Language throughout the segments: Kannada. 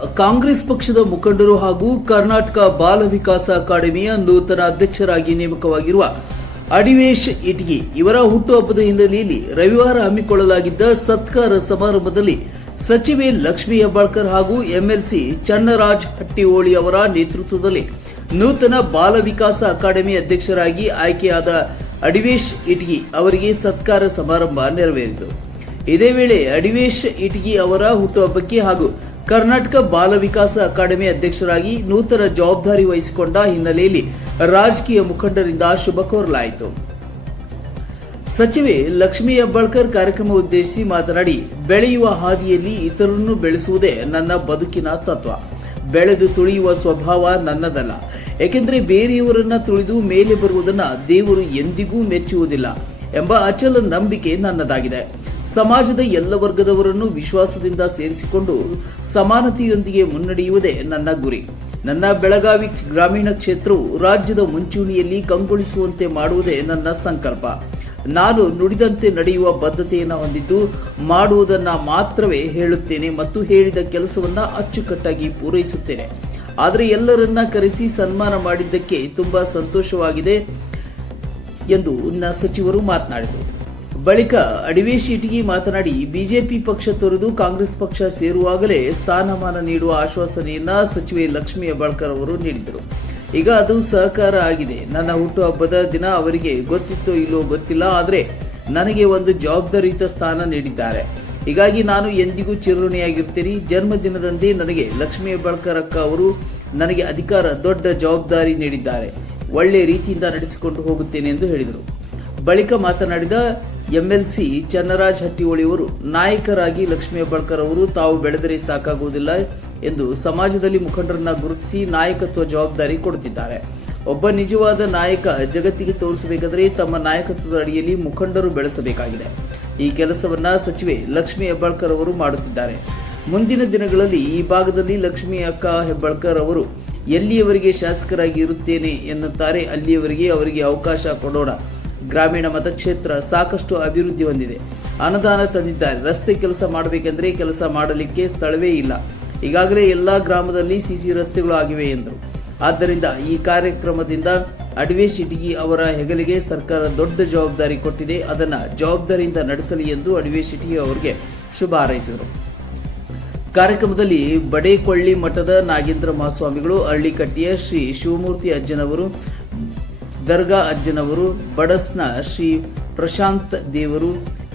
ಕಾಂಗ್ರೆಸ್ ಪಕ್ಷದ ಮುಖಂಡರು ಹಾಗೂ ಕರ್ನಾಟಕ ಬಾಲ ವಿಕಾಸ ಅಕಾಡೆಮಿಯ ನೂತನ ಅಧ್ಯಕ್ಷರಾಗಿ ನೇಮಕವಾಗಿರುವ ಅಡಿವೇಶ್ ಇಟಗಿ ಇವರ ಹುಟ್ಟುಹಬ್ಬದ ಹಿನ್ನೆಲೆಯಲ್ಲಿ ರವಿವಾರ ಹಮ್ಮಿಕೊಳ್ಳಲಾಗಿದ್ದ ಸತ್ಕಾರ ಸಮಾರಂಭದಲ್ಲಿ ಸಚಿವೆ ಲಕ್ಷ್ಮೀ ಹೆಬ್ಬಾಳ್ಕರ್ ಹಾಗೂ ಎಂಎಲ್ಸಿ ಚನ್ನರಾಜ್ ಹಟ್ಟಿಹೊಳಿ ಅವರ ನೇತೃತ್ವದಲ್ಲಿ ನೂತನ ಬಾಲ ವಿಕಾಸ ಅಕಾಡೆಮಿ ಅಧ್ಯಕ್ಷರಾಗಿ ಆಯ್ಕೆಯಾದ ಅಡಿವೇಶ್ ಇಟಗಿ ಅವರಿಗೆ ಸತ್ಕಾರ ಸಮಾರಂಭ ನೆರವೇರಿತು. ಇದೇ ವೇಳೆ ಅಡಿವೇಶ್ ಇಟಗಿ ಅವರ ಹುಟ್ಟುಹಬ್ಬಕ್ಕೆ ಹಾಗೂ ಕರ್ನಾಟಕ ಬಾಲ ವಿಕಾಸ ಅಕಾಡೆಮಿ ಅಧ್ಯಕ್ಷರಾಗಿ ನೂತನ ಜವಾಬ್ದಾರಿ ವಹಿಸಿಕೊಂಡ ಹಿನ್ನೆಲೆಯಲ್ಲಿ ರಾಜಕೀಯ ಮುಖಂಡರಿಂದ ಶುಭ ಕೋರಲಾಯಿತು. ಸಚಿವೆ ಲಕ್ಷ್ಮೀ ಹೆಬ್ಬಾಳ್ಕರ್ ಕಾರ್ಯಕ್ರಮ ಉದ್ದೇಶಿಸಿ ಮಾತನಾಡಿ, ಬೆಳೆಯುವ ಹಾದಿಯಲ್ಲಿ ಇತರರನ್ನು ಬೆಳೆಸುವುದೇ ನನ್ನ ಬದುಕಿನ ತತ್ವ. ಬೆಳೆದು ತುಳಿಯುವ ಸ್ವಭಾವ ನನ್ನದಲ್ಲ. ಏಕೆಂದರೆ ಬೇರೆಯವರನ್ನ ತುಳಿದು ಮೇಲೆ ಬರುವುದನ್ನು ದೇವರು ಎಂದಿಗೂ ಮೆಚ್ಚುವುದಿಲ್ಲ ಎಂಬ ಅಚಲ ನಂಬಿಕೆ ನನ್ನದಾಗಿದೆ. ಸಮಾಜದ ಎಲ್ಲ ವರ್ಗದವರನ್ನು ವಿಶ್ವಾಸದಿಂದ ಸೇರಿಸಿಕೊಂಡು ಸಮಾನತೆಯೊಂದಿಗೆ ಮುನ್ನಡೆಯುವುದೇ ನನ್ನ ಗುರಿ. ನನ್ನ ಬೆಳಗಾವಿ ಗ್ರಾಮೀಣ ಕ್ಷೇತ್ರವು ರಾಜ್ಯದ ಮುಂಚೂಣಿಯಲ್ಲಿ ಕಂಗೊಳಿಸುವಂತೆ ಮಾಡುವುದೇ ನನ್ನ ಸಂಕಲ್ಪ. ನಾನು ನುಡಿದಂತೆ ನಡೆಯುವ ಬದ್ಧತೆಯನ್ನು ಹೊಂದಿದ್ದು ಮಾಡುವುದನ್ನು ಮಾತ್ರವೇ ಹೇಳುತ್ತೇನೆ ಮತ್ತು ಹೇಳಿದ ಕೆಲಸವನ್ನ ಅಚ್ಚುಕಟ್ಟಾಗಿ ಪೂರೈಸುತ್ತೇನೆ. ಆದರೆ ಎಲ್ಲರನ್ನ ಕರೆಸಿ ಸನ್ಮಾನ ಮಾಡಿದ್ದಕ್ಕೆ ತುಂಬಾ ಸಂತೋಷವಾಗಿದೆ ಎಂದು ಸಚಿವರು ಮಾತನಾಡಿದರು. ಬಳಿಕ ಅಡಿವೇಶ್ ಇಟಗಿ ಮಾತನಾಡಿ, ಬಿಜೆಪಿ ಪಕ್ಷ ತೊರೆದು ಕಾಂಗ್ರೆಸ್ ಪಕ್ಷ ಸೇರುವಾಗಲೇ ಸ್ಥಾನಮಾನ ನೀಡುವ ಆಶ್ವಾಸನೆಯನ್ನ ಸಚಿವೆ ಲಕ್ಷ್ಮೀ ಹೆಬ್ಬಾಳ್ಕರ್ ಅವರು ನೀಡಿದರು. ಈಗ ಅದು ಸಹಕಾರ ಆಗಿದೆ. ನನ್ನ ಹುಟ್ಟುಹಬ್ಬದ ದಿನ ಅವರಿಗೆ ಗೊತ್ತಿತ್ತೋ ಇಲ್ಲೋ ಗೊತ್ತಿಲ್ಲ, ಆದರೆ ನನಗೆ ಒಂದು ಜವಾಬ್ದಾರಿಯುತ ಸ್ಥಾನ ನೀಡಿದ್ದಾರೆ. ಹೀಗಾಗಿ ನಾನು ಎಂದಿಗೂ ಚಿರಋಣಿಯಾಗಿರ್ತೀನಿ. ಜನ್ಮದಿನದಂದೇ ನನಗೆ ಲಕ್ಷ್ಮೀ ಹೆಬ್ಬಾಳ್ಕರ್ ಅಕ್ಕ ಅವರು ನನಗೆ ಅಧಿಕಾರ, ದೊಡ್ಡ ಜವಾಬ್ದಾರಿ ನೀಡಿದ್ದಾರೆ. ಒಳ್ಳೆ ರೀತಿಯಿಂದ ನಡೆಸಿಕೊಂಡು ಹೋಗುತ್ತೇನೆ ಎಂದು ಹೇಳಿದರು. ಬಳಿಕ ಮಾತನಾಡಿದ ಎಂಎಲ್ಸಿ ಚನ್ನರಾಜ್ ಹಟ್ಟಿಹೊಳಿ ಅವರು, ನಾಯಕರಾಗಿ ಲಕ್ಷ್ಮೀ ಹೆಬ್ಬಾಳ್ಕರ್ ಅವರು ತಾವು ಬೆಳೆದರೆ ಸಾಕಾಗುವುದಿಲ್ಲ ಎಂದು ಸಮಾಜದಲ್ಲಿ ಮುಖಂಡರನ್ನ ಗುರುತಿಸಿ ನಾಯಕತ್ವ ಜವಾಬ್ದಾರಿ ಕೊಡುತ್ತಿದ್ದಾರೆ. ಒಬ್ಬ ನಿಜವಾದ ನಾಯಕ ಜಗತ್ತಿಗೆ ತೋರಿಸಬೇಕಾದರೆ ತಮ್ಮ ನಾಯಕತ್ವದ ಅಡಿಯಲ್ಲಿ ಮುಖಂಡರು ಬೆಳೆಸಬೇಕಾಗಿದೆ. ಈ ಕೆಲಸವನ್ನ ಸಚಿವೆ ಲಕ್ಷ್ಮೀ ಹೆಬ್ಬಾಳ್ಕರ್ ಅವರು ಮಾಡುತ್ತಿದ್ದಾರೆ. ಮುಂದಿನ ದಿನಗಳಲ್ಲಿ ಈ ಭಾಗದಲ್ಲಿ ಲಕ್ಷ್ಮೀ ಅಕ್ಕ ಹೆಬ್ಬಾಳ್ಕರ್ ಅವರು ಎಲ್ಲಿಯವರೆಗೆ ಶಾಸಕರಾಗಿ ಇರುತ್ತೇನೆ ಎನ್ನುತ್ತಾರೆ ಅಲ್ಲಿಯವರೆಗೆ ಅವರಿಗೆ ಅವಕಾಶ ಕೊಡೋಣ. ಗ್ರಾಮೀಣ ಮತಕ್ಷೇತ್ರ ಸಾಕಷ್ಟು ಅಭಿವೃದ್ಧಿ ಹೊಂದಿದೆ. ಅನುದಾನ ತಂದಿದ್ದಾರೆ. ರಸ್ತೆ ಕೆಲಸ ಮಾಡಬೇಕೆಂದರೆ ಕೆಲಸ ಮಾಡಲಿಕ್ಕೆ ಸ್ಥಳವೇ ಇಲ್ಲ. ಈಗಾಗಲೇ ಎಲ್ಲಾ ಗ್ರಾಮದಲ್ಲಿ ಸಿಸಿ ರಸ್ತೆಗಳು ಆಗಿವೆ ಎಂದರು. ಆದ್ದರಿಂದ ಈ ಕಾರ್ಯಕ್ರಮದಿಂದ ಅಡಿವೇಶ್ ಇಟಗಿ ಅವರ ಹೆಗಲಿಗೆ ಸರ್ಕಾರ ದೊಡ್ಡ ಜವಾಬ್ದಾರಿ ಕೊಟ್ಟಿದೆ. ಅದನ್ನು ಜವಾಬ್ದಾರಿಯಿಂದ ನಡೆಸಲಿ ಎಂದು ಅಡಿವೇಶ್ ಇಟಗಿ ಅವರಿಗೆ ಶುಭ ಹಾರೈಸಿದರು. ಕಾರ್ಯಕ್ರಮದಲ್ಲಿ ಬಡೇಕೊಳ್ಳಿ ಮಠದ ನಾಗೇಂದ್ರ ಮಹಾಸ್ವಾಮಿಗಳು, ಹಳ್ಳಿಕಟ್ಟಿಯ ಶ್ರೀ ಶಿವಮೂರ್ತಿ ಅಜ್ಜನವರು, ದರ್ಗಾ ಅಜ್ಜನವರು, ಬಡಸ್ನ ಶ್ರೀ ಪ್ರಶಾಂತ್ ದೇವರು,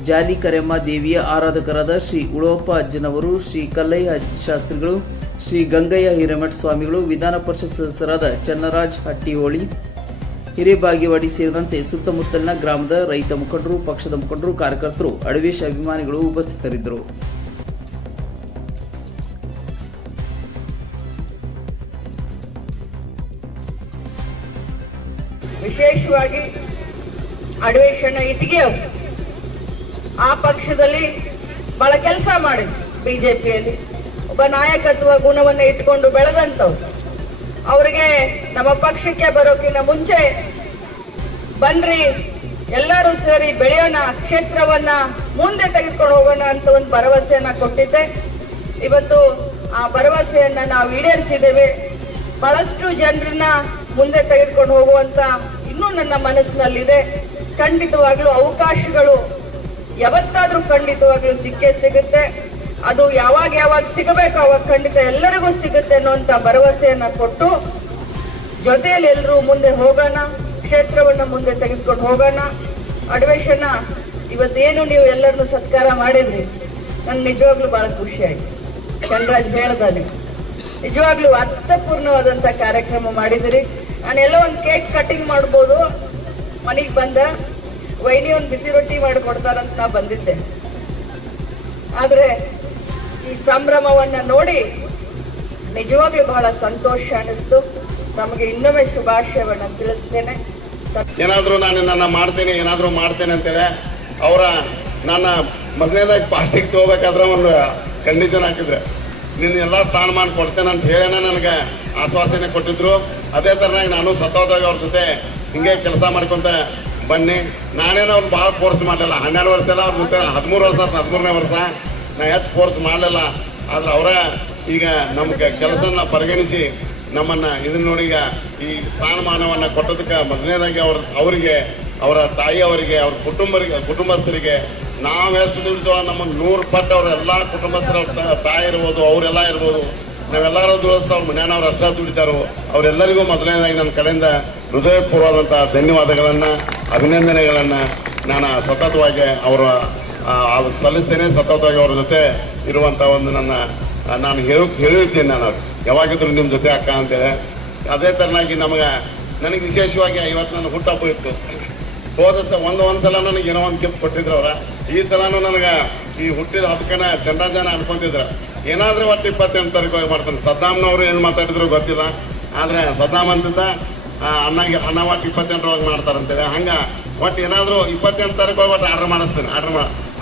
ಜಾಲಿ ಕರೆಮ್ಮ ದೇವಿಯ ಆರಾಧಕರಾದ ಶ್ರೀ ಉಳೋಪ ಅಜ್ಜನವರು, ಶ್ರೀ ಕಲ್ಲಯ್ಯ ಶಾಸ್ತ್ರಿಗಳು, ಶ್ರೀ ಗಂಗಯ್ಯ ಹಿರೇಮಠ ಸ್ವಾಮಿಗಳು, ವಿಧಾನ ಪರಿಷತ್ ಸದಸ್ಯರಾದ ಚನ್ನರಾಜ್ ಹಟ್ಟಿಹೊಳಿ, ಹಿರೇಬಾಗೇವಾಡಿ ಸೇರಿದಂತೆ ಸುತ್ತಮುತ್ತಲಿನ ಗ್ರಾಮದ ರೈತ ಮುಖಂಡರು, ಪಕ್ಷದ ಮುಖಂಡರು, ಕಾರ್ಯಕರ್ತರು, ಅಡಿವೇಶ್ ಅಭಿಮಾನಿಗಳು ಉಪಸ್ಥಿತರಿದ್ದರು. ವಿಶೇಷವಾಗಿ ಅಡಿವೇಶ್ ಇಟಗಿ ಆ ಪಕ್ಷದಲ್ಲಿ ಬಹಳ ಕೆಲಸ ಮಾಡಿದ್ರು. ಬಿಜೆಪಿಯಲ್ಲಿ ಒಬ್ಬ ನಾಯಕತ್ವ ಗುಣವನ್ನು ಇಟ್ಕೊಂಡು ಬೆಳೆದಂಥವ್ರು. ಅವರಿಗೆ ನಮ್ಮ ಪಕ್ಷಕ್ಕೆ ಬರೋಕ್ಕಿಂತ ಮುಂಚೆ ಬನ್ರಿ ಎಲ್ಲರೂ ಸೇರಿ ಬೆಳೆಯೋಣ, ಕ್ಷೇತ್ರವನ್ನ ಮುಂದೆ ತೆಗೆದುಕೊಂಡು ಹೋಗೋಣ ಅಂತ ಒಂದು ಭರವಸೆಯನ್ನ ಕೊಟ್ಟಿದ್ದೆ. ಇವತ್ತು ಆ ಭರವಸೆಯನ್ನ ನಾವು ಈಡೇರಿಸಿದ್ದೇವೆ. ಬಹಳಷ್ಟು ಜನರನ್ನ ಮುಂದೆ ತೆಗೆದುಕೊಂಡು ಹೋಗುವಂತ ಇನ್ನೂ ನನ್ನ ಮನಸ್ಸಿನಲ್ಲಿದೆ. ಖಂಡಿತವಾಗ್ಲೂ ಅವಕಾಶಗಳು ಯಾವತ್ತಾದ್ರೂ ಖಂಡಿತವಾಗ್ಲೂ ಸಿಕ್ಕೇ ಸಿಗುತ್ತೆ. ಅದು ಯಾವಾಗ ಸಿಗಬೇಕು ಅವಾಗ ಖಂಡಿತ ಎಲ್ಲರಿಗೂ ಸಿಗುತ್ತೆ ಅನ್ನುವಂತ ಭರವಸೆಯನ್ನ ಕೊಟ್ಟು ಜೊತೆಯಲ್ಲಿ ಎಲ್ಲರೂ ಮುಂದೆ ಹೋಗೋಣ, ಕ್ಷೇತ್ರವನ್ನ ಮುಂದೆ ತೆಗೆದುಕೊಂಡು ಹೋಗೋಣ. ಅಡಿವೇಶನ್ನ ಇವತ್ತೇನು ನೀವು ಎಲ್ಲರನ್ನು ಸತ್ಕಾರ ಮಾಡಿದ್ರಿ, ನನ್ಗೆ ನಿಜವಾಗ್ಲೂ ಬಹಳ ಖುಷಿ ಆಯ್ತು. ಚಂದ್ರಾಜ್ ಹೇಳ್ದಾನೆ, ನಿಜವಾಗ್ಲೂ ಅರ್ಥಪೂರ್ಣವಾದಂತ ಕಾರ್ಯಕ್ರಮ ಮಾಡಿದಿರಿ. ನಾನೆಲ್ಲ ಒಂದು ಕೇಕ್ ಕಟಿಂಗ್ ಮಾಡ್ಬೋದು, ಮನೆಗೆ ಬಂದ ವೈನಿ ಒಂದು ಬಿಸಿ ರೊಟ್ಟಿ ಮಾಡಿ ಕೊಡ್ತಾರಂತ ನಾ ಬಂದಿದ್ದೆ. ಆದ್ರೆ ಈ ಸಂಭ್ರಮವನ್ನ ನೋಡಿ ನಿಜವಾಗ್ಲೂ ಬಹಳ ಸಂತೋಷ ಅನಿಸ್ತು. ನಮಗೆ ಇನ್ನೊಮ್ಮೆ ಶುಭಾಶಯವನ್ನ ತಿಳಿಸ್ತೇನೆ. ಏನಾದ್ರೂ ನಾನು ನನ್ನ ಮಾಡ್ತೇನೆ, ಏನಾದ್ರೂ ಮಾಡ್ತೇನೆ ಅಂತೇಳಿ ಅವರ ನನ್ನ ಮೊದಲನೇದಾಗಿ ಪಾರ್ಟಿಗೆ ತಗೋಬೇಕಾದ್ರೆ ಒಂದು ಕಂಡೀಷನ್ ಹಾಕಿದ್ರೆ, ನಿನ್ನ ಎಲ್ಲ ಸ್ಥಾನಮಾನ ಕೊಡ್ತೇನೆ ಅಂತ ಹೇಳೇನೆ ನನಗೆ ಆಶ್ವಾಸನೆ ಕೊಟ್ಟಿದ್ರು. ಅದೇ ಥರನಾಗಿ ನಾನು ಸತ್ತೋದಾಗ ಅವ್ರ ಜೊತೆ ಹಿಂಗೆ ಕೆಲಸ ಮಾಡ್ಕೊತ ಬನ್ನಿ. ನಾನೇನು ಅವ್ರು ಭಾಳ ಫೋರ್ಸ್ ಮಾಡಲಿಲ್ಲ. 12 ವರ್ಷ ಎಲ್ಲ ಅವ್ರ ಜೊತೆ 13 ವರ್ಷ 13ನೇ ವರ್ಷ ನಾ ಹೆಚ್ಚು ಫೋರ್ಸ್ ಮಾಡಲಿಲ್ಲ. ಆದ್ರೆ ಅವರೇ ಈಗ ನಮ್ಗೆ ಕೆಲಸನ ಪರಿಗಣಿಸಿ ನಮ್ಮನ್ನ ಇದನ್ನ ನೋಡಿ ಈಗ ಈ ಸ್ಥಾನಮಾನವನ್ನ ಕೊಟ್ಟದಕ್ಕೆ ಮೊದಲನೇದಾಗಿ ಅವರಿಗೆ ಅವರ ತಾಯಿಯವರಿಗೆ ಅವ್ರ ಕುಟುಂಬಸ್ಥರಿಗೆ ನಾವೆಷ್ಟು ದುಡಿದೋ ನಮ್ಮ 100 ಪಟ್ಟು ಅವ್ರ ಎಲ್ಲ ಕುಟುಂಬಸ್ಥರ ತಾಯಿ ಇರ್ಬೋದು, ಅವರೆಲ್ಲ ಇರ್ಬೋದು, ನಾವೆಲ್ಲರೂ ದುಡಿಸ್ತಾ ಅವ್ರ ಮನೆಯವ್ರು ಅಷ್ಟ ದುಡಿತಾರೋ ಅವರೆಲ್ಲರಿಗೂ ಮೊದಲನೇದಾಗಿ ನನ್ನ ಕಡೆಯಿಂದ ಹೃದಯಪೂರ್ವವಾದಂಥ ಧನ್ಯವಾದಗಳನ್ನು, ಅಭಿನಂದನೆಗಳನ್ನು ನಾನು ಸತತವಾಗಿ ಅವರ ಸಲ್ಲಿಸ್ತೇನೆ. ಸತತವಾಗಿ ಅವ್ರ ಜೊತೆ ಇರುವಂಥ ಒಂದು ನಾನು ಹೇಳಿರ್ತೀನಿ. ನಾನು ಯಾವಾಗಿದ್ರು ನಿಮ್ಮ ಜೊತೆ ಅಕ್ಕ ಅಂತೇಳಿ. ಅದೇ ಥರನಾಗಿ ನನಗೆ ವಿಶೇಷವಾಗಿ ಇವತ್ತು ನನ್ನ ಹುಟ್ಟಹಬ್ಬ ಇತ್ತು. ಹೋದ ಒಂದ್ಸಲ ನನಗೆ ಏನೋ ಒಂದು ಗಿಫ್ಟ್ ಕೊಟ್ಟಿದ್ರು ಅವರ. ಈ ಸಲನೂ ನನಗೆ ಈ ಹುಟ್ಟಿದ ಹಬ್ಬಕ್ಕನ ಚಂದ್ರಜನ ಅನ್ಕೊಂತಿದ್ರು ಏನಾದರೂ ಒಟ್ಟು 28 ತಾರೀಕು ಮಾಡ್ತಾನೆ. ಸದ್ದಾಮ್ನವರು ಏನು ಮಾತಾಡಿದ್ರು ಗೊತ್ತಿಲ್ಲ, ಆದರೆ ಸದ್ದಾಮ್ ಅಂತಿದ್ದ ಅಣ್ಣ ಒಟ್ಟು 28 ಮಾಡ್ತಾರಂತೇಳಿ. ಹಂಗೆ ಒಟ್ಟು ಏನಾದರೂ 28 ತಾರೀಕು ಒಟ್ಟು ಆರ್ಡ್ರ್ ಮಾಡಿಸ್ತೇನೆ.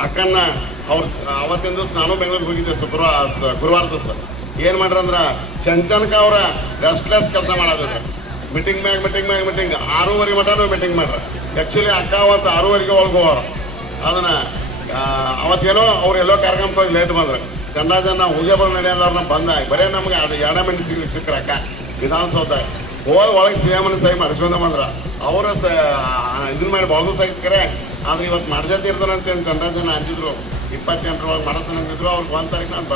ಅಕ್ಕನ್ನ ಅವ್ರು ಅವತ್ತಿನ ದಿವಸ ನಾನು ಬೆಂಗಳೂರಿಗೆ ಹೋಗಿದ್ದೆ ಗುರುವಾರ ದಿವಸ. ಏನು ಮಾಡ್ರಂದ್ರೆ ಚಂಚನಕ ಅವರ ರೆಸ್ಟ್ಲೆಸ್ ಕೆಲಸ ಮಾಡೋದಿಲ್ಲ. ಮೀಟಿಂಗ್ 6:30 ಮಟನೂ ಮೀಟಿಂಗ್ ಮಾಡ್ರೆ. ಆ್ಯಕ್ಚುಲಿ ಅಕ್ಕ ಅವತ್ತು 6:30 ಒಳಗೆ ಹೋಗೋರು. ಅದನ್ನು ಅವತ್ತೇನೋ ಅವ್ರು ಎಲ್ಲೋ ಕಾರ್ಯಕ್ರಮಕ್ಕೆ ಹೋಗಿ ಲೇಟ್ ಬಂದ್ರು. ಚಂದ್ರಜನ ಹುಜೇಬರ್ ನಡೆಯೋದವ್ರನ್ನ ಬಂದ ಬರೀ ನಮ್ಗೆ 2 ಮಿನಿಟ್ ಸಿಕ್ಕ್ರ ಅಕ್ಕ ವಿಧಾನಸೌಧ ಹೋಗಿ ಒಳಗೆ CM ಸಹಿ ಮಾಡಿಸ್ಕೊಂಡ ಬಂದ್ರ. ಅವರ ಇದನ್ನ ಮಾಡಿ ಬಳದು ಸಹಿಸ್ಕರೆ. ಆದ್ರೆ ಇವತ್ತು ಮಾಡ್ಜಾತಿ ಇರ್ತಾನಂತೇನು ಚಂದ್ರಜನ ಅಂತಿದ್ರು 28 ಒಳಗೆ ಮಾಡತ್ತಾನೆ ಅಂತಿದ್ರು. ಅವ್ರಿಗೆ 1 ತಾರೀಕು ನಾನು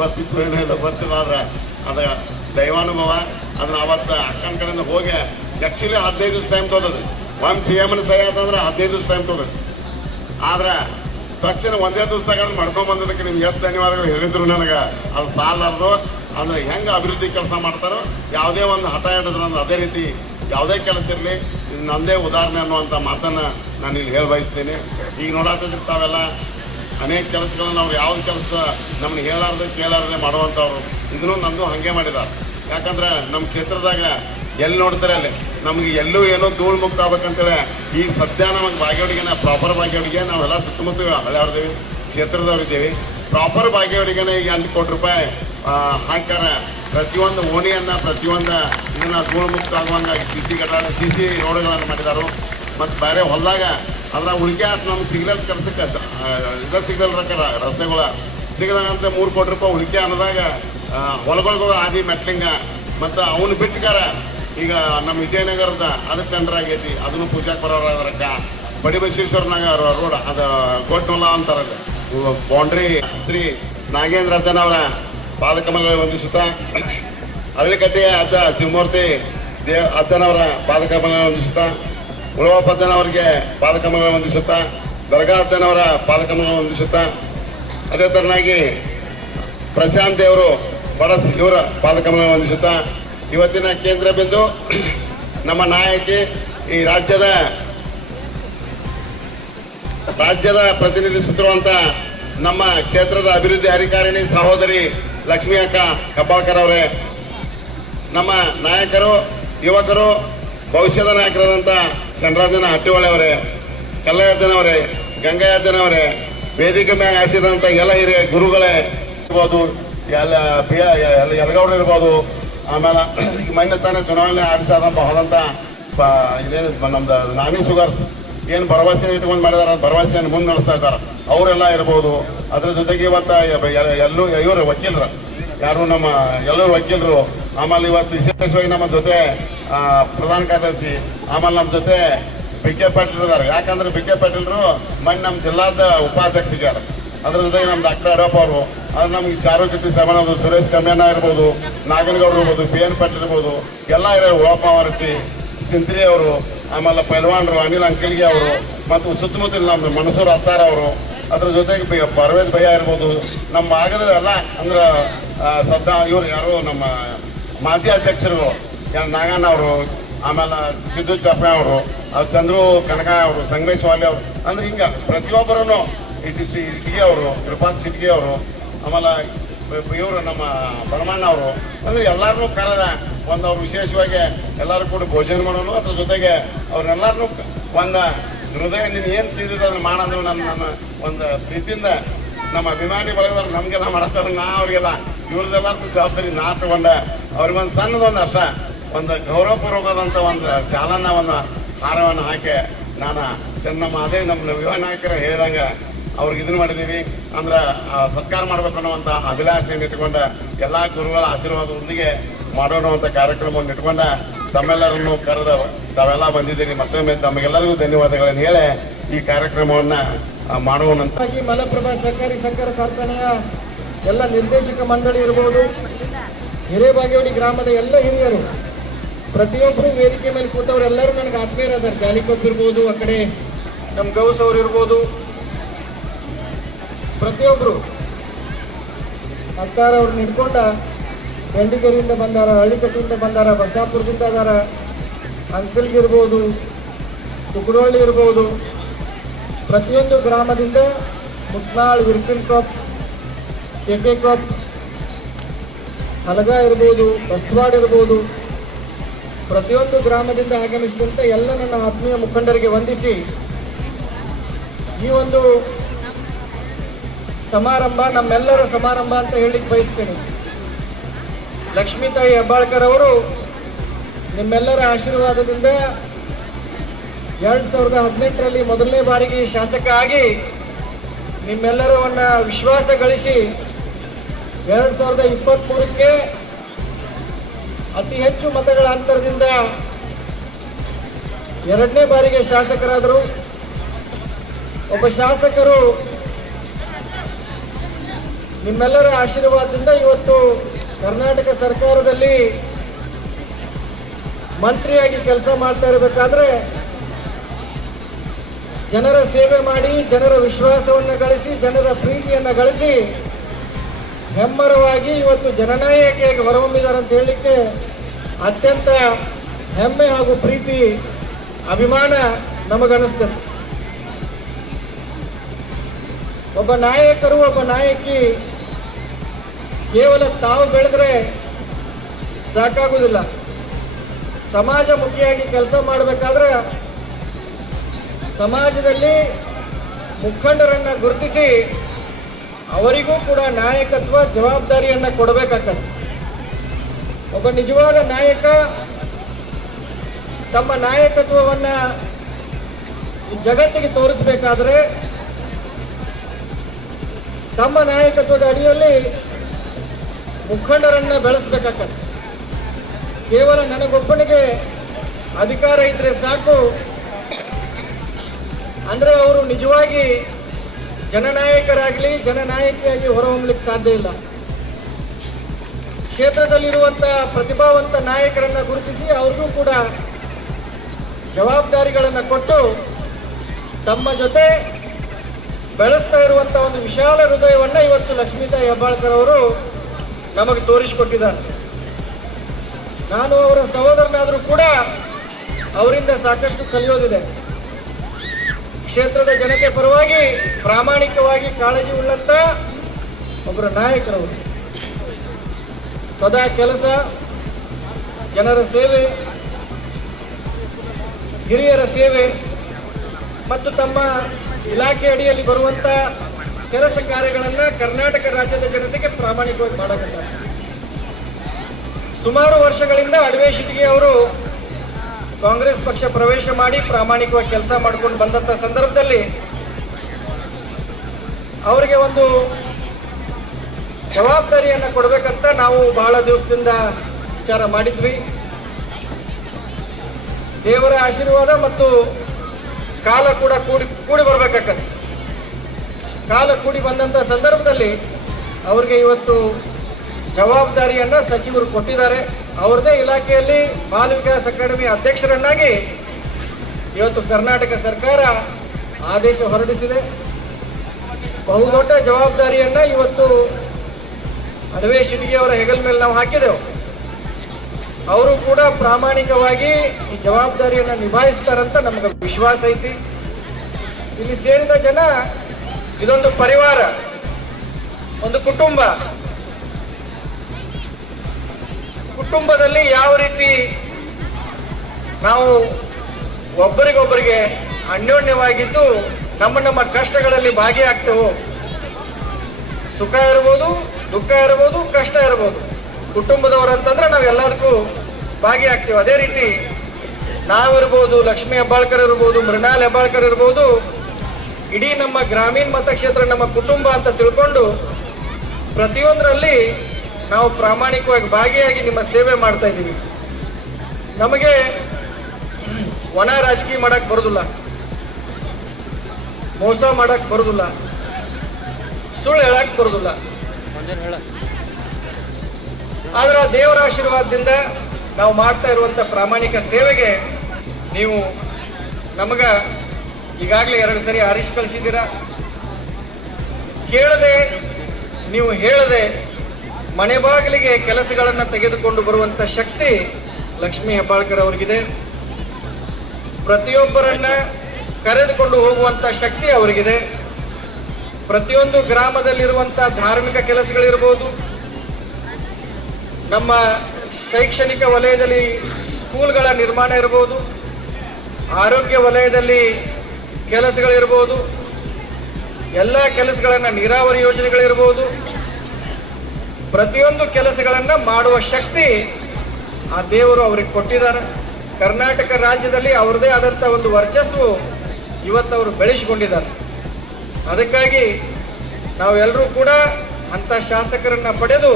ಬರ್ತಿತ್ತು ಏನೋ ಇಲ್ಲ ಬರ್ತಿಲ್ಲ. ಆದ್ರೆ ಅದು ದೈವಾನುಭವ. ಅದನ್ನ ಅವತ್ತು ಅಕ್ಕನ ಕಡೆಯಿಂದ ಹೋಗಿ ಆ್ಯಕ್ಚುಲಿ 15 ದಿವಸ ಟೈಮ್ ತೊಗೋದು. ಒಂದು CM ಸಹಿ ಆತಂದ್ರೆ 15 ದಿವಸ ಟೈಮ್ ತೊಗೋದು. ಆದ್ರೆ ತಕ್ಷಣ ಒಂದೇ ದಿವಸದಾಗ ಮಾಡ್ಕೊಂಬಂದದಕ್ಕೆ ನಿಮ್ಗೆ ಎಷ್ಟು ಧನ್ಯವಾದಗಳು ಹೇಳಿದ್ರು ನನಗೆ. ಅದು ಸಾಲಾರ್ದು. ಅಂದರೆ ಹೆಂಗೆ ಅಭಿವೃದ್ಧಿ ಕೆಲಸ ಮಾಡ್ತಾರೋ, ಯಾವುದೇ ಒಂದು ಹಠ ಹಿಡಿದ್ರು ಅಂದ್ರೆ ಅದೇ ರೀತಿ ಯಾವುದೇ ಕೆಲಸ ಇರಲಿ ಇದು ನನ್ನದೇ ಉದಾಹರಣೆ ಅನ್ನುವಂಥ ಮಾತನ್ನು ನಾನು ಇಲ್ಲಿ ಹೇಳಿ ಬಯಸ್ತೀನಿ. ಈಗ ನೋಡತ್ತಿರ್ತಾವೆಲ್ಲ ಅನೇಕ ಕೆಲಸಗಳನ್ನ ಅವ್ರು ಯಾವ್ದು ಕೆಲಸ ನಮ್ಮನ್ನ ಹೇಳಾರ್ದೆ ಕೇಳಾರ್ದೆ ಮಾಡುವಂಥವ್ರು. ಇದನ್ನು ನಂದು ಹಾಗೆ ಮಾಡಿದ್ದಾರೆ. ಯಾಕಂದ್ರೆ ನಮ್ಮ ಕ್ಷೇತ್ರದಾಗ ಎಲ್ಲಿ ನೋಡ್ತಾರೆ ಅಲ್ಲಿ ನಮ್ಗೆ ಎಲ್ಲೂ ಏನೋ ಧೂಳು ಮುಕ್ತ ಆಗ್ಬೇಕಂತೇಳಿ ಈಗ ಸದ್ಯ ನಮಗೆ ಬಾಗೇವಾಡಿಗೆನ ಪ್ರಾಪರ್ ಬಾಗೇವಾಡಿಗೆ ನಾವೆಲ್ಲ ಸುತ್ತಮುತ್ತ ಹಳ್ಳಿಯವ್ರಿದ್ದೀವಿ, ಕ್ಷೇತ್ರದವ್ರಿದ್ದೀವಿ. ಪ್ರಾಪರ್ ಬಾಗೇವಾಡಿಗೆನ ಈಗ 8 ಕೋಟಿ ರೂಪಾಯಿ ಹಾಕ್ಯಾರ. ಪ್ರತಿಯೊಂದು ಓಣಿಯನ್ನು ಪ್ರತಿಯೊಂದು ಇದನ್ನ ಧೂಳು ಮುಕ್ತ ಆಗುವಂಗೆ CC ರೋಡ್ಗಳನ್ನು ಮಾಡಿದಾರು. ಮತ್ತು ಬೇರೆ ಹೊಲದಾಗ ಅದ್ರ ಉಳಿಕೆ ನಮ್ಗೆ ಸಿಗ್ಲಲ್ ಕೆಲಸಕ್ಕೆ ಸಿಗ್ಲಲ್ ರಸ್ತೆಗಳ ಸಿಗದಂತೆ 3 ಕೋಟಿ ರೂಪಾಯಿ ಉಳಿಕೆ ಅನ್ನೋದಾಗ ಹೊಲಗಳಿಗೂ ಆದಿ ಮೆಟ್ಲಿಂಗ. ಮತ್ತು ಅವನು ಬಿಟ್ಟಗಾರ ಈಗ ನಮ್ಮ ವಿಜಯನಗರದ ಅದು ಟೆಂಡರ್ ಆಗೈತಿ. ಅದನ್ನು ಪೂಜಾಕ್ಕೆ ಬರೋರಕ್ಕ ಬಡಿಬಸವೇಶ್ವರನಾಗ ರೋಡ್ ಅದು ಗೋಟ್ನೊಲ್ಲ ಅಂತಾರಲ್ಲ ಬೌಂಡ್ರಿ. ಶ್ರೀ ನಾಗೇಂದ್ರ ಅಜ್ಜನವರ ಪಾದಕಮಲಗಳಲ್ಲಿ ವಂದಿಸುತ್ತಾ, ಅರಳಿಕಟ್ಟೆಯ ಅಜ್ಜ ಶಿವಮೂರ್ತಿ ಅಜ್ಜನವರ ಪಾದಕಮಲಗಳಲ್ಲಿ ವಂದಿಸುತ್ತಾ, ಉಳವಪ್ಪ ಅಜ್ಜನವರಿಗೆ ಪಾದಕಮಲಗಳಲ್ಲಿ ವಂದಿಸುತ್ತಾ, ದರ್ಗಾ ಅಜ್ಜನವರ ಪಾದಕಮಲಗಳಲ್ಲಿ ವಂದಿಸುತ್ತಾ, ಅದೇ ಥರನಾಗಿ ಪ್ರಶಾಂತ್ ದೇವರು ಬಡಸ್ ಇವರ ಪಾದಕಮಲಗಳಲ್ಲಿ ವಂದಿಸುತ್ತಾ, ಇವತ್ತಿನ ಕೇಂದ್ರ ಬಿಂದು ನಮ್ಮ ನಾಯಕಿ ಈ ರಾಜ್ಯದ ಪ್ರತಿನಿಧಿಸುತ್ತಿರುವಂಥ ನಮ್ಮ ಕ್ಷೇತ್ರದ ಅಭಿವೃದ್ಧಿ ಅಧಿಕಾರಿಣಿ ಸಹೋದರಿ ಲಕ್ಷ್ಮೀ ಅಕ್ಕ ಕಬ್ಬಾಳ್ಕರ್ ಅವರೇ, ನಮ್ಮ ನಾಯಕರು ಯುವಕರು ಭವಿಷ್ಯದ ನಾಯಕರಾದಂಥ ಚಂದ್ರರಾಜನ ಹಟ್ಟಿಹೊಳೆ ಅವರೇ, ಕಲ್ಲಯ್ಯಜ್ಜನವರೇ, ಗಂಗಯ್ಯಜ್ಜನವರೇ, ವೇದಿಕೆ ಮ್ಯಾಗ ಹಾಸಿದಂಥ ಎಲ್ಲ ಹಿರಿಯ ಗುರುಗಳೇ ಇರ್ಬೋದು, ಯಲಗೌಡರು ಇರ್ಬೋದು. ಆಮೇಲೆ ಈಗ ಮೊನ್ನೆ ತಾನೇ ಚುನಾವಣೆ ಆಡಿಸಾದಂಥ ಹೋದಂಥ ಇದೇನು ನಮ್ದು ನಾನಿ ಶುಗರ್ಸ್ ಏನು ಭರವಸೆ ಇಟ್ಕೊಂಡು ಮಾಡಿದಾರೆ ಭರವಸೆಯನ್ನು ಮುಂದೆ ನಡೆಸ್ತಾ ಇದ್ದಾರೆ ಅವರೆಲ್ಲ ಇರ್ಬೋದು. ಅದ್ರ ಜೊತೆಗೆ ಇವತ್ತು ಇವರು ವಕೀಲರು ಯಾರು ನಮ್ಮ ಎಲ್ಲರೂ ವಕೀಲರು. ಆಮೇಲೆ ಇವತ್ತು ವಿಶೇಷವಾಗಿ ನಮ್ಮ ಜೊತೆ ಪ್ರಧಾನ ಕಾರ್ಯದರ್ಶಿ, ಆಮೇಲೆ ನಮ್ಮ ಜೊತೆ BK ಪಾಟೀಲ್ ಇದ್ದಾರೆ. ಯಾಕಂದ್ರೆ BK ಪಾಟೀಲ್ರು ಮೊನ್ನೆ ನಮ್ಮ ಜಿಲ್ಲಾದ ಉಪಾಧ್ಯಕ್ಷರಿದ್ದಾರೆ. ಅದ್ರ ಜೊತೆಗೆ ನಮ್ಮ ಡಾಕ್ಟರ್ ಯಡಿಯೂರಪ್ಪ ಅವರು, ಅದು ನಮ್ಗೆ ಚಾರುಕೃತಿ ಸಮಾನದು ಸುರೇಶ್ ಕಮ್ಯಾನ ಇರ್ಬೋದು, ನಾಗನಗೌಡರು ಇರ್ಬೋದು, PN ಪಾಟೀಲ್ ಇರ್ಬೋದು, ಎಲ್ಲ ಇರೋ ಉಳಪ್ಪ ಅವರಟ್ಟಿ, ಸಿಂತ್ರಿ ಅವರು, ಆಮೇಲೆ ಪೈಲ್ವಾನ್ರು ಅನಿಲ್ ಅಂಕಲ್ಗೆ ಅವರು, ಮತ್ತು ಸುತ್ತಮುತ್ತಲ ನಮ್ಮ ಮನಸೂರು ಅತ್ತಾರ ಅವರು, ಅದ್ರ ಜೊತೆಗೆ ಪರ್ವೇಜ್ ಭಯ್ಯ ಇರ್ಬೋದು. ನಮ್ಮ ಭಾಗದ ಎಲ್ಲ ಅಂದ್ರೆ ಇವರು ಯಾರು ನಮ್ಮ ಮಾಜಿ ಅಧ್ಯಕ್ಷರು ನಾಗಣ್ಣ ಅವರು, ಆಮೇಲೆ ಸಿದ್ದು ಚಪ್ಪ ಅವರು, ಚಂದ್ರು ಕನಕ ಅವರು, ಸಂಗಮೇಶ್ ವಾಲಿ ಅವರು, ಅಂದ್ರೆ ಹಿಂಗೆ ಪ್ರತಿಯೊಬ್ಬರೂ ಇಟಿಗೆ ಅವರು, ಕೃಪಾಂತ್ ಸಿಟ್ಗೆ ಅವರು, ಆಮೇಲೆ ಇವರು ನಮ್ಮ ಬರಮಣ್ಣ ಅವರು, ಅಂದ್ರೆ ಎಲ್ಲರನ್ನೂ ಕರೆದ ಒಂದು ಅವ್ರು ವಿಶೇಷವಾಗಿ ಎಲ್ಲರೂ ಕೂಡ ಭೋಜನ ಮಾಡೋನು. ಅದ್ರ ಜೊತೆಗೆ ಅವ್ರನ್ನೆಲ್ಲರನ್ನೂ ಒಂದು ಹೃದಯ ನೀನು ಏನು ತಿಂದಿದ್ದು ಅದನ್ನು ಮಾಡಂದ್ರು ನನ್ನ ಒಂದು ಪ್ರೀತಿಯಿಂದ ನಮ್ಮ ಅಭಿಮಾನಿ ಬಳಗದವ್ರು ನಮಗೆಲ್ಲ ಮಾಡತ್ತಾರೆ. ನಾ ಅವ್ರಿಗೆಲ್ಲ ಇವ್ರದ್ದೆಲ್ಲರೂ ಜವಾಬ್ದಾರಿ ನಾ ತಗೊಂಡೆ. ಅವ್ರಿಗೊಂದು ಸಣ್ಣದೊಂದು ಅಷ್ಟ ಒಂದು ಗೌರವಪೂರ್ವಕವಾದಂಥ ಒಂದು ಶಾಲನ್ನ ಒಂದು ಹಾರವನ್ನು ಹಾಕಿ ನಾನು ನಮ್ಮ ಅದೇ ನಮ್ಮ ಯುವ ನಾಯಕರು ಹೇಳಿದಂಗೆ ಅವ್ರಿಗೆ ಇದನ್ನು ಮಾಡಿದ್ದೀವಿ ಅಂದ್ರೆ ಸತ್ಕಾರ ಮಾಡಬೇಕು ಅನ್ನುವಂಥ ಅಭಿಲಾಷೆಯನ್ನು ಇಟ್ಕೊಂಡ ಎಲ್ಲ ಗುರುಗಳ ಆಶೀರ್ವಾದದೊಂದಿಗೆ ಮಾಡೋಣ ಅಂತ ಕಾರ್ಯಕ್ರಮವನ್ನು ಇಟ್ಕೊಂಡ ತಮ್ಮೆಲ್ಲರನ್ನು ಕರೆದ ತಾವೆಲ್ಲ ಬಂದಿದ್ದೀರಿ. ಮತ್ತೊಮ್ಮೆ ತಮಗೆಲ್ಲರಿಗೂ ಧನ್ಯವಾದಗಳನ್ನು ಹೇಳಿ ಈ ಕಾರ್ಯಕ್ರಮವನ್ನು ಮಾಡುವಂತ ಮಲಪ್ರಭಾ ಸಹಕಾರಿ ಸಹಕಾರ ಕಾರ್ಖಾನೆಯ ಎಲ್ಲ ನಿರ್ದೇಶಕ ಮಂಡಳಿ ಇರ್ಬೋದು, ಹಿರೇಬಾಗೇವಾಡಿ ಗ್ರಾಮದ ಎಲ್ಲ ಹಿರಿಯರು, ಪ್ರತಿಯೊಬ್ಬರು ವೇದಿಕೆ ಮೇಲೆ ಕೂತವರೆಲ್ಲರೂ ನನಗೆ ಆತ್ಮೀಯರಾದಾರೆ. ಜಾಲಿಕೊಪ್ಪ ಇರ್ಬೋದು, ಆ ಕಡೆ ನಮ್ಮ ಗೌಸ್ ಅವರು ಇರ್ಬೋದು, ಪ್ರತಿಯೊಬ್ಬರು ಅಕ್ಕಾರ ಅವ್ರನ್ನ ಹಿಡ್ಕೊಂಡ ಬೆಂಡಿಗೆರೆಯಿಂದ ಬಂದಾರ, ಹಳ್ಳಿಕಟ್ಟಿಯಿಂದ ಬಂದಾರ, ಬಸಾಪುರದಿಂದ ಅದಾರ, ಅಂಕಲ್ಗಿರ್ಬೋದು, ತುಕಡೋಳ್ಳಿ ಇರ್ಬೋದು, ಪ್ರತಿಯೊಂದು ಗ್ರಾಮದಿಂದ ಮುತ್ನಾಳ್, ವಿರ್ಕಿನ್ಕೊಪ್, ಕೆಕೆಕೊಪ್, ಹಲಗ ಇರ್ಬೋದು, ಬಸ್ತವಾಡ್ ಇರ್ಬೋದು, ಪ್ರತಿಯೊಂದು ಗ್ರಾಮದಿಂದ ಆಗಮಿಸಿದಂಥ ಎಲ್ಲ ನನ್ನ ಆತ್ಮೀಯ ಮುಖಂಡರಿಗೆ ವಂದಿಸಿ ಈ ಒಂದು ಸಮಾರಂಭ ನಮ್ಮೆಲ್ಲರ ಸಮಾರಂಭ ಅಂತ ಹೇಳಿಕ್ಕೆ ಬಯಸ್ತೇನೆ. ಲಕ್ಷ್ಮೀತಾಯಿ ಹೆಬ್ಬಾಳ್ಕರ್ ಅವರು ನಿಮ್ಮೆಲ್ಲರ ಆಶೀರ್ವಾದದಿಂದ 2018ರಲ್ಲಿ ಮೊದಲನೇ ಬಾರಿಗೆ ಶಾಸಕ ಆಗಿ ನಿಮ್ಮೆಲ್ಲರನ್ನ ವಿಶ್ವಾಸ ಗಳಿಸಿ 2023ಕ್ಕೆ ಅತಿ ಹೆಚ್ಚು ಮತಗಳ ಅಂತರದಿಂದ 2ನೇ ಬಾರಿಗೆ ಶಾಸಕರಾದರು. ಒಬ್ಬ ಶಾಸಕರು ನಿಮ್ಮೆಲ್ಲರ ಆಶೀರ್ವಾದದಿಂದ ಇವತ್ತು ಕರ್ನಾಟಕ ಸರ್ಕಾರದಲ್ಲಿ ಮಂತ್ರಿಯಾಗಿ ಕೆಲಸ ಮಾಡ್ತಾ ಇರಬೇಕಾದ್ರೆ ಜನರ ಸೇವೆ ಮಾಡಿ, ಜನರ ವಿಶ್ವಾಸವನ್ನು ಗಳಿಸಿ, ಜನರ ಪ್ರೀತಿಯನ್ನು ಗಳಿಸಿ ಹೆಮ್ಮರವಾಗಿ ಇವತ್ತು ಜನನಾಯಕಿಯಾಗಿ ಹೊರಹೊಮ್ಮಿದ್ದಾರೆ ಅಂತ ಹೇಳಲಿಕ್ಕೆ ಅತ್ಯಂತ ಹೆಮ್ಮೆ ಹಾಗೂ ಪ್ರೀತಿ, ಅಭಿಮಾನ ನಮಗನಿಸ್ತದೆ. ಒಬ್ಬ ನಾಯಕರು, ಒಬ್ಬ ನಾಯಕಿ ಕೇವಲ ತಾವು ಬೆಳೆದ್ರೆ ಸಾಕಾಗುವುದಿಲ್ಲ. ಸಮಾಜಮುಖಿಯಾಗಿ ಕೆಲಸ ಮಾಡಬೇಕಾದ್ರೆ ಸಮಾಜದಲ್ಲಿ ಮುಖಂಡರನ್ನ ಗುರುತಿಸಿ ಅವರಿಗೂ ಕೂಡ ನಾಯಕತ್ವ ಜವಾಬ್ದಾರಿಯನ್ನ ಕೊಡಬೇಕಾಗ್ತದೆ. ಒಬ್ಬ ನಿಜವಾದ ನಾಯಕ ತಮ್ಮ ನಾಯಕತ್ವವನ್ನ ಜಗತ್ತಿಗೆ ತೋರಿಸಬೇಕಾದ್ರೆ ತಮ್ಮ ನಾಯಕತ್ವದ ಅಡಿಯಲ್ಲಿ ಮುಖಂಡರನ್ನ ಬೆಳೆಸಬೇಕಾಗ್ತದೆ. ಕೇವಲ ನನಗೊಬ್ಬನಿಗೆ ಅಧಿಕಾರ ಇದ್ರೆ ಸಾಕು ಅಂದ್ರೆ ಅವರು ನಿಜವಾಗಿ ಜನನಾಯಕರಾಗಲಿ, ಜನನಾಯಕಿಯಾಗಿ ಹೊರಹೊಮ್ಮಲಿಕ್ಕೆ ಸಾಧ್ಯ ಇಲ್ಲ. ಕ್ಷೇತ್ರದಲ್ಲಿರುವಂಥ ಪ್ರತಿಭಾವಂತ ನಾಯಕರನ್ನ ಗುರುತಿಸಿ ಅವ್ರಿಗೂ ಕೂಡ ಜವಾಬ್ದಾರಿಗಳನ್ನು ಕೊಟ್ಟು ತಮ್ಮ ಜೊತೆ ಬೆಳೆಸ್ತಾ ಇರುವಂಥ ಒಂದು ವಿಶಾಲ ಹೃದಯವನ್ನ ಇವತ್ತು ಲಕ್ಷ್ಮೀತಾಯಿ ಹೆಬ್ಬಾಳ್ಕರ್ ಅವರು ನಮಗೆ ತೋರಿಸಿಕೊಟ್ಟಿದ್ದಾರೆ. ನಾನು ಅವರ ಸಹೋದರನಾದರೂ ಕೂಡ ಅವರಿಂದ ಸಾಕಷ್ಟು ಕಲಿಯೋದಿದೆ. ಕ್ಷೇತ್ರದ ಜನತೆ ಪರವಾಗಿ ಪ್ರಾಮಾಣಿಕವಾಗಿ ಕಾಳಜಿ ಉಳ್ಳಂತ ಒಬ್ಬರ ನಾಯಕರವರು. ಸದಾ ಕೆಲಸ, ಜನರ ಸೇವೆ, ಹಿರಿಯರ ಸೇವೆ ಮತ್ತು ತಮ್ಮ ಇಲಾಖೆ ಅಡಿಯಲ್ಲಿ ಬರುವಂತ ಕೆಲಸ ಕಾರ್ಯಗಳನ್ನು ಕರ್ನಾಟಕ ರಾಜ್ಯದ ಜನತೆಗೆ ಪ್ರಾಮಾಣಿಕವಾಗಿ ಮಾಡಕತ್ತಾರೆ. ಸುಮಾರು ವರ್ಷಗಳಿಂದ ಅಡವೇಶಿಟಿಗೆ ಅವರು ಕಾಂಗ್ರೆಸ್ ಪಕ್ಷ ಪ್ರವೇಶ ಮಾಡಿ ಪ್ರಾಮಾಣಿಕವಾಗಿ ಕೆಲಸ ಮಾಡ್ಕೊಂಡು ಬಂದಂತ ಸಂದರ್ಭದಲ್ಲಿ ಅವರಿಗೆ ಒಂದು ಜವಾಬ್ದಾರಿಯನ್ನು ಕೊಡಬೇಕಂತ ನಾವು ಬಹಳ ದಿವಸದಿಂದ ವಿಚಾರ ಮಾಡಿದ್ವಿ. ದೇವರ ಆಶೀರ್ವಾದ ಮತ್ತು ಕಾಲ ಕೂಡ ಕೂಡಿ ಬರ್ಬೇಕಾಗತ್ತೆ. ಕಾಲ ಕೂಡಿ ಬಂದಂತ ಸಂದರ್ಭದಲ್ಲಿ ಅವ್ರಿಗೆ ಇವತ್ತು ಜವಾಬ್ದಾರಿಯನ್ನ ಸಚಿವರು ಕೊಟ್ಟಿದ್ದಾರೆ. ಅವ್ರದೇ ಇಲಾಖೆಯಲ್ಲಿ ಬಾಲ ವಿಕಾಸ್ ಅಕಾಡೆಮಿ ಅಧ್ಯಕ್ಷರನ್ನಾಗಿ ಇವತ್ತು ಕರ್ನಾಟಕ ಸರ್ಕಾರ ಆದೇಶ ಹೊರಡಿಸಿದೆ. ಬಹುದೊಡ್ಡ ಜವಾಬ್ದಾರಿಯನ್ನ ಇವತ್ತು ಅಡವೇಶಿಟಿಗೆ ಅವರ ಹೆಗಲ ಮೇಲೆ ನಾವು ಹಾಕಿದೆವು. ಅವರು ಕೂಡ ಪ್ರಾಮಾಣಿಕವಾಗಿ ಈ ಜವಾಬ್ದಾರಿಯನ್ನು ನಿಭಾಯಿಸ್ತಾರಂತ ನಮಗೆ ವಿಶ್ವಾಸ ಐತಿ. ಇಲ್ಲಿ ಸೇರಿದ ಜನ ಇದೊಂದು ಪರಿವಾರ, ಒಂದು ಕುಟುಂಬ. ಕುಟುಂಬದಲ್ಲಿ ಯಾವ ರೀತಿ ನಾವು ಒಬ್ಬರಿಗೊಬ್ಬರಿಗೆ ಅನ್ಯೋನ್ಯವಾಗಿದ್ದು ನಮ್ಮ ಕಷ್ಟಗಳಲ್ಲಿ ಭಾಗಿಯಾಗ್ತೇವೋ, ಸುಖ ಇರ್ಬೋದು, ದುಃಖ ಇರ್ಬೋದು, ಕಷ್ಟ ಇರ್ಬೋದು, ಕುಟುಂಬದವರಂತಂದ್ರೆ ನಾವೆಲ್ಲದಕ್ಕೂ ಭಾಗಿಯಾಗ್ತೇವೆ. ಅದೇ ರೀತಿ ನಾವಿರ್ಬೋದು, ಲಕ್ಷ್ಮೀ ಹೆಬ್ಬಾಳ್ಕರ್ ಇರ್ಬೋದು, ಮೃಣಾಲ್ ಹೆಬ್ಬಾಳ್ಕರ್ ಇರ್ಬೋದು, ಇಡೀ ನಮ್ಮ ಗ್ರಾಮೀಣ ಮತಕ್ಷೇತ್ರ ನಮ್ಮ ಕುಟುಂಬ ಅಂತ ತಿಳ್ಕೊಂಡು ಪ್ರತಿಯೊಂದರಲ್ಲಿ ನಾವು ಪ್ರಾಮಾಣಿಕವಾಗಿ ಭಾಗಿಯಾಗಿ ನಿಮ್ಮ ಸೇವೆ ಮಾಡ್ತಾ ಇದ್ದೀವಿ. ನಮಗೆ ಒಣ ರಾಜಕೀಯ ಮಾಡಕ್ ಬರೋದಿಲ್ಲ, ಮೋಸ ಮಾಡಕ್ ಬರೋದಿಲ್ಲ, ಸುಳ್ಳು ಹೇಳಕ್ ಬರೋದಿಲ್ಲ. ಆದ್ರೆ ಆ ದೇವರ ಆಶೀರ್ವಾದದಿಂದ ನಾವು ಮಾಡ್ತಾ ಇರುವಂತ ಪ್ರಾಮಾಣಿಕ ಸೇವೆಗೆ ನೀವು ನಮಗ ಈಗಾಗಲೇ 2 ಸರಿ ಆರಿಸಿ ಕಳಿಸಿದ್ದೀರಾ. ಕೇಳದೆ ನೀವು ಹೇಳದೆ ಮನೆ ಬಾಗಿಲಿಗೆ ಕೆಲಸಗಳನ್ನು ತೆಗೆದುಕೊಂಡು ಬರುವಂತ ಶಕ್ತಿ ಲಕ್ಷ್ಮೀ ಹೆಬ್ಬಾಳ್ಕರ್ ಅವರಿಗಿದೆ. ಪ್ರತಿಯೊಬ್ಬರನ್ನ ಕರೆದುಕೊಂಡು ಹೋಗುವಂತ ಶಕ್ತಿ ಅವರಿಗಿದೆ. ಪ್ರತಿಯೊಂದು ಗ್ರಾಮದಲ್ಲಿರುವಂತ ಧಾರ್ಮಿಕ ಕೆಲಸಗಳಿರ್ಬೋದು, ನಮ್ಮ ಶೈಕ್ಷಣಿಕ ವಲಯದಲ್ಲಿ ಸ್ಕೂಲ್ಗಳ ನಿರ್ಮಾಣ ಇರ್ಬೋದು, ಆರೋಗ್ಯ ವಲಯದಲ್ಲಿ ಕೆಲಸಗಳಿರ್ಬೋದು, ಎಲ್ಲ ಕೆಲಸಗಳನ್ನ ನೀರಾವರಿ ಯೋಜನೆಗಳಿರ್ಬೋದು, ಪ್ರತಿಯೊಂದು ಕೆಲಸಗಳನ್ನ ಮಾಡುವ ಶಕ್ತಿ ಆ ದೇವರು ಅವ್ರಿಗೆ ಕೊಟ್ಟಿದ್ದಾರೆ. ಕರ್ನಾಟಕ ರಾಜ್ಯದಲ್ಲಿ ಅವ್ರದೇ ಆದಂಥ ಒಂದು ವರ್ಚಸ್ಸು ಇವತ್ತು ಅವರು ಬೆಳೆಸಿಕೊಂಡಿದ್ದಾರೆ. ಅದಕ್ಕಾಗಿ ನಾವೆಲ್ಲರೂ ಕೂಡ ಅಂಥ ಶಾಸಕರನ್ನ ಪಡೆದು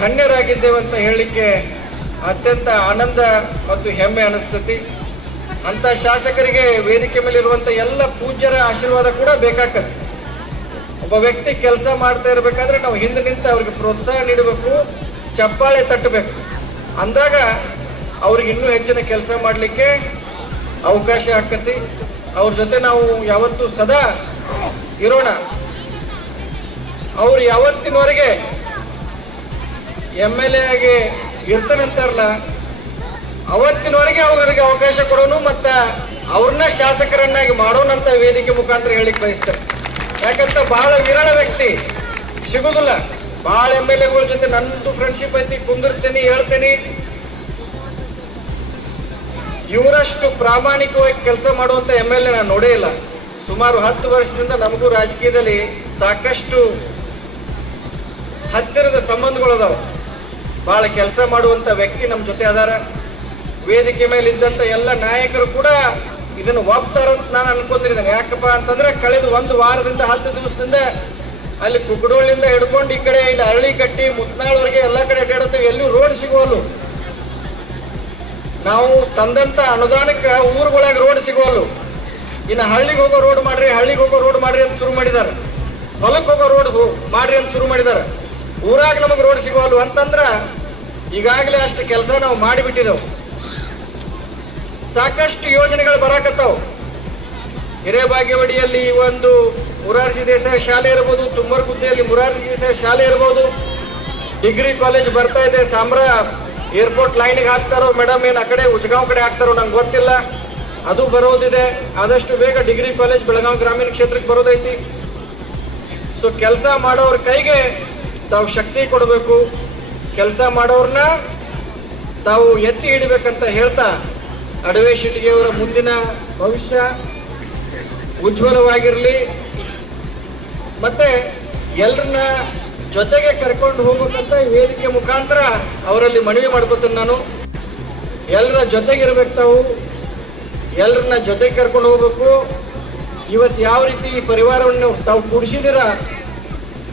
ಧನ್ಯರಾಗಿದ್ದೇವೆ ಅಂತ ಹೇಳಲಿಕ್ಕೆ ಅತ್ಯಂತ ಆನಂದ ಮತ್ತು ಹೆಮ್ಮೆ ಅನಿಸ್ತತಿ. ಅಂಥ ಶಾಸಕರಿಗೆ ವೇದಿಕೆ ಮೇಲೆ ಇರುವಂಥ ಎಲ್ಲ ಪೂಜ್ಯರ ಆಶೀರ್ವಾದ ಕೂಡ ಬೇಕಾಗತ್ತೆ. ಒಬ್ಬ ವ್ಯಕ್ತಿ ಕೆಲಸ ಮಾಡ್ತಾ ಇರಬೇಕಾದ್ರೆ ನಾವು ಹಿಂದೆ ನಿಂತು ಅವ್ರಿಗೆ ಪ್ರೋತ್ಸಾಹ ನೀಡಬೇಕು, ಚಪ್ಪಾಳೆ ತಟ್ಟಬೇಕು. ಅಂದಾಗ ಅವ್ರಿಗೆ ಇನ್ನೂ ಹೆಚ್ಚಿನ ಕೆಲಸ ಮಾಡಲಿಕ್ಕೆ ಅವಕಾಶ ಆಕತಿ. ಅವ್ರ ಜೊತೆ ನಾವು ಯಾವತ್ತೂ ಸದಾ ಇರೋಣ. ಅವ್ರು ಯಾವತ್ತಿನವರೆಗೆ MLA ಆಗಿ ಇರ್ತಾನಂತಾರಲ್ಲ, ಅವತ್ತಿನವರೆಗೆ ಅವ್ರಿಗೆ ಅವಕಾಶ ಕೊಡೋನು ಮತ್ತು ಅವ್ರನ್ನ ಶಾಸಕರನ್ನಾಗಿ ಮಾಡೋಣಂತ ವೇದಿಕೆ ಮುಖಾಂತರ ಹೇಳಿಕ್ ಬಯಸ್ತಾರೆ. ಯಾಕಂತ ಬಹಳ ವಿರಳ ವ್ಯಕ್ತಿ ಸಿಗುದಿಲ್ಲ. ಬಹಳ MLAಗಳ ಜೊತೆ ನನ್ನದು ಫ್ರೆಂಡ್ಶಿಪ್ ಐತಿ, ಕುಂದಿರ್ತೀನಿ, ಹೇಳ್ತೀನಿ. ಇವರಷ್ಟು ಪ್ರಾಮಾಣಿಕವಾಗಿ ಕೆಲಸ ಮಾಡುವಂತ MLA ನಾನು ನೋಡೇ ಇಲ್ಲ. ಸುಮಾರು 10 ವರ್ಷದಿಂದ ನಮಗೂ ರಾಜಕೀಯದಲ್ಲಿ ಸಾಕಷ್ಟು ಹತ್ತಿರದ ಸಂಬಂಧಗಳು ಅದಾವ. ಬಹಳ ಕೆಲಸ ಮಾಡುವಂತ ವ್ಯಕ್ತಿ ನಮ್ಮ ಜೊತೆ ಅದಾರ. ವೇದಿಕೆ ಮೇಲೆ ಇದ್ದಂತ ಎಲ್ಲ ನಾಯಕರು ಕೂಡ ಇದನ್ನು ಒಪ್ತಾರಂತ ನಾನು ಅನ್ಕೊಂಡಿದ್ದೇನೆ. ಯಾಕಪ್ಪ ಅಂತಂದ್ರೆ ಕಳೆದ 1 ವಾರದಿಂದ 10 ದಿವಸದಿಂದ ಅಲ್ಲಿ ಕುಕ್ಕಡೋಳಿಂದ ಹಿಡ್ಕೊಂಡು ಈ ಕಡೆ ಇಲ್ಲಿ ಅರಳಿಕಟ್ಟಿ ಮುತ್ನಾಳ್ವರೆಗೆ ಎಲ್ಲ ಕಡೆ ಅಡ್ಡಾಡುತ್ತೇವೆ. ಎಲ್ಲೂ ರೋಡ್ ಸಿಗುವಲ್ಲು. ನಾವು ತಂದಂತ ಅನುದಾನಕ್ಕೆ ಊರುಗಳಾಗ ರೋಡ್ ಸಿಗುವಲ್ಲು. ಇನ್ನು ಹಳ್ಳಿಗೆ ಹೋಗೋ ರೋಡ್ ಮಾಡ್ರಿ, ಹಳ್ಳಿಗೆ ಹೋಗೋ ರೋಡ್ ಮಾಡ್ರಿ ಅಂತ ಶುರು ಮಾಡಿದ್ದಾರೆ. ಹೊಲಕ್ಕೆ ಹೋಗೋ ರೋಡ್ ಮಾಡ್ರಿ ಅಂತ ಶುರು ಮಾಡಿದ್ದಾರೆ. ಊರಾಗ ನಮಗೆ ರೋಡ್ ಸಿಗುವಲ್ಲು ಅಂತಂದ್ರ ಈಗಾಗಲೇ ಅಷ್ಟು ಕೆಲಸ ನಾವು ಮಾಡಿಬಿಟ್ಟಿದ್ದೆವು. ಸಾಕಷ್ಟು ಯೋಜನೆಗಳು ಬರಾಕತ್ತಾವ. ಹಿರೇಬಾಗೇವಾಡಿಯಲ್ಲಿ ಒಂದು ಮುರಾರ್ಜಿ ದೇಸಾಯಿ ಶಾಲೆ ಇರ್ಬೋದು, ತುಮ್ಮರಗುದ್ದೆಯಲ್ಲಿ ಮುರಾರ್ಜಿ ದೇಸಾಯಿ ಶಾಲೆ ಇರ್ಬೋದು, ಡಿಗ್ರಿ ಕಾಲೇಜ್ ಬರ್ತಾ ಇದೆ. ಸಾಮ್ರಾ ಏರ್ಪೋರ್ಟ್ ಲೈನ್ಗೆ ಹಾಕ್ತಾರೋ ಮೇಡಮ್, ಏನು ಆ ಕಡೆ ಉಜ್ಗಾಂವ್ ಕಡೆ ಹಾಕ್ತಾರೋ ನಂಗೆ ಗೊತ್ತಿಲ್ಲ. ಅದು ಬರೋದಿದೆ. ಆದಷ್ಟು ಬೇಗ ಡಿಗ್ರಿ ಕಾಲೇಜ್ ಬೆಳಗಾವಿ ಗ್ರಾಮೀಣ ಕ್ಷೇತ್ರಕ್ಕೆ ಬರೋದೈತಿ. ಸೊ ಕೆಲಸ ಮಾಡೋರ ಕೈಗೆ ತಾವು ಶಕ್ತಿ ಕೊಡಬೇಕು, ಕೆಲಸ ಮಾಡೋರ್ನ ತಾವು ಎತ್ತಿ ಹಿಡಿಬೇಕಂತ ಹೇಳ್ತಾ ಅಡವೆ ಶಿಟಿಗೆಯವರ ಮುಂದಿನ ಭವಿಷ್ಯ ಉಜ್ವಲವಾಗಿರಲಿ. ಮತ್ತೆ ಎಲ್ಲರನ್ನ ಜೊತೆಗೆ ಕರ್ಕೊಂಡು ಹೋಗ್ಬೇಕಂತ ಈ ವೇದಿಕೆ ಮುಖಾಂತರ ಅವರಲ್ಲಿ ಮನವಿ ಮಾಡ್ಕೊತೀನಿ. ನಾನು ಎಲ್ಲರ ಜೊತೆಗಿರ್ಬೇಕು, ತಾವು ಎಲ್ಲರನ್ನ ಜೊತೆಗೆ ಕರ್ಕೊಂಡು ಹೋಗ್ಬೇಕು. ಇವತ್ತು ಯಾವ ರೀತಿ ಈ ಪರಿವಾರವನ್ನು ತಾವು ಕೂಡಿಸಿದಿರ,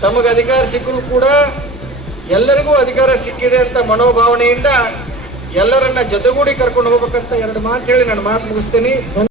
ತಮಗೆ ಅಧಿಕಾರ ಸಿಕ್ಕರೂ ಕೂಡ ಎಲ್ಲರಿಗೂ ಅಧಿಕಾರ ಸಿಕ್ಕಿದೆ ಅಂತ ಮನೋಭಾವನೆಯಿಂದ ಎಲ್ಲರನ್ನ ಜೊತೆಗೂಡಿ ಕರ್ಕೊಂಡು ಹೋಗ್ಬೇಕಂತ 2 ಮಾತು ಹೇಳಿ ನಾನು ಮಾತು ಮುಗಿಸ್ತೀನಿ.